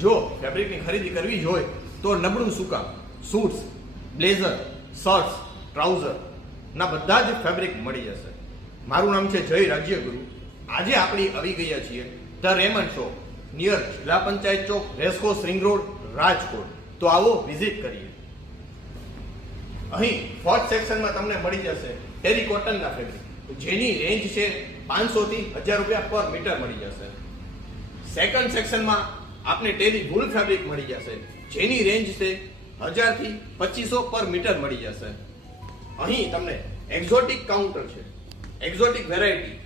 જો ફેબ્રિકની ખરીદી કરવી જ હોય તો નબળું શું કામ, સૂટ્સ, બ્લેઝર, શર્ટ્સ, ટ્રાઉઝર ના બધા જ ફેબ્રિક મળી જશે. મારું નામ છે જય રાજ્યગુરુ. આજે આપણે આવી ગયા છીએ the Raymond shop near Jilla Panchayat Chowk, racecourse ring road, Rajkot. તો આવો વિઝિટ કરીએ. અહીં ફર્સ્ટ સેક્શનમાં તમને મળી જશે ટેરી કોટનના ફેબ્રિક, જેની રેન્જ છે 500 થી 1000 રૂપિયા પર મીટર મળી જશે. સેકન્ડ સેક્શનમાં આપને ટેરી વૂલ ફેબ્રિક મળી જશે, જેની રેન્જ છે 1000 થી 2500 પર મીટર મળી જશે. અહીં તમને એક્ઝોટિક કાઉન્ટર છે, એક્ઝોટિક વેરાયટી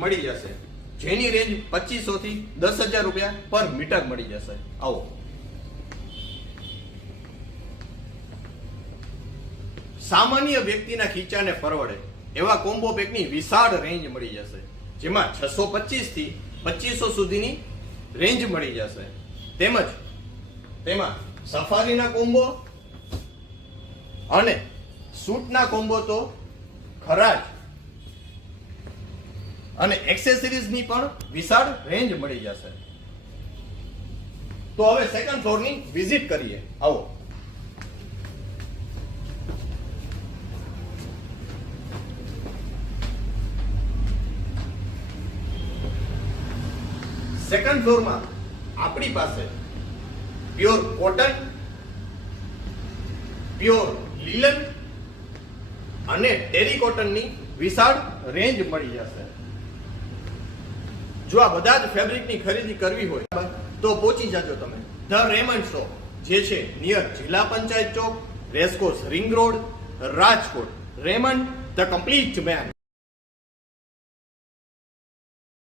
મળી જશે, જેની રેન્જ 2500 થી 10000 રૂપિયા પર મીટર મળી જશે. આવો. સામાન્ય વ્યક્તિના ખીચાને પરવડે એવા કોમ્બો પેકની વિશાળ રેન્જ મળી જશે, જેમાં 625 થી 2500 સુધીની રેન્જ મળી જશે. તેમજ તેમાં સફારીના કોમ્બો અને સૂટના કોમ્બો તો ખરા જ, અને એક્સેસરીઝની પણ વિશાળ રેન્જ મળી જશે. તો હવે સેકન્ડ ફ્લોરની વિઝિટ કરીએ. આવો. સેકન્ડ ફ્લોરમાં આપણી પાસે પ્યોર કોટન, પ્યોર લીલન અને ટેરી કોટનની વિશાળ રેન્જ મળી જશે. જો આ બધા જ ફેબ્રિકની ખરીદી કરવી હોય તો પહોંચી જાજો તમે ધ રેમન્ડ શોપ, જે છે near Jilla Panchayat Chowk, racecourse ring road, Rajkot. Raymond the complete main.